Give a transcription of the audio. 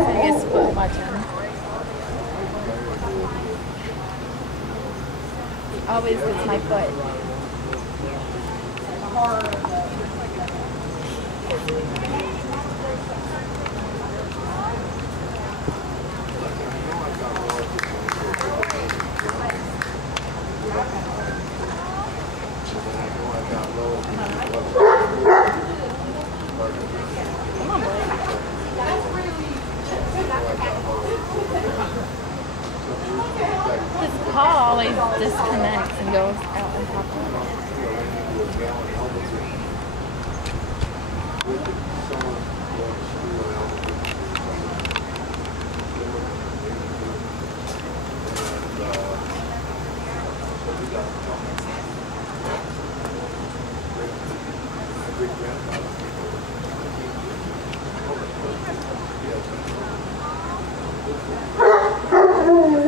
said he gets to put much in. He always gets my foot. Come on, boy. His paw always disconnects and goes out on top of it.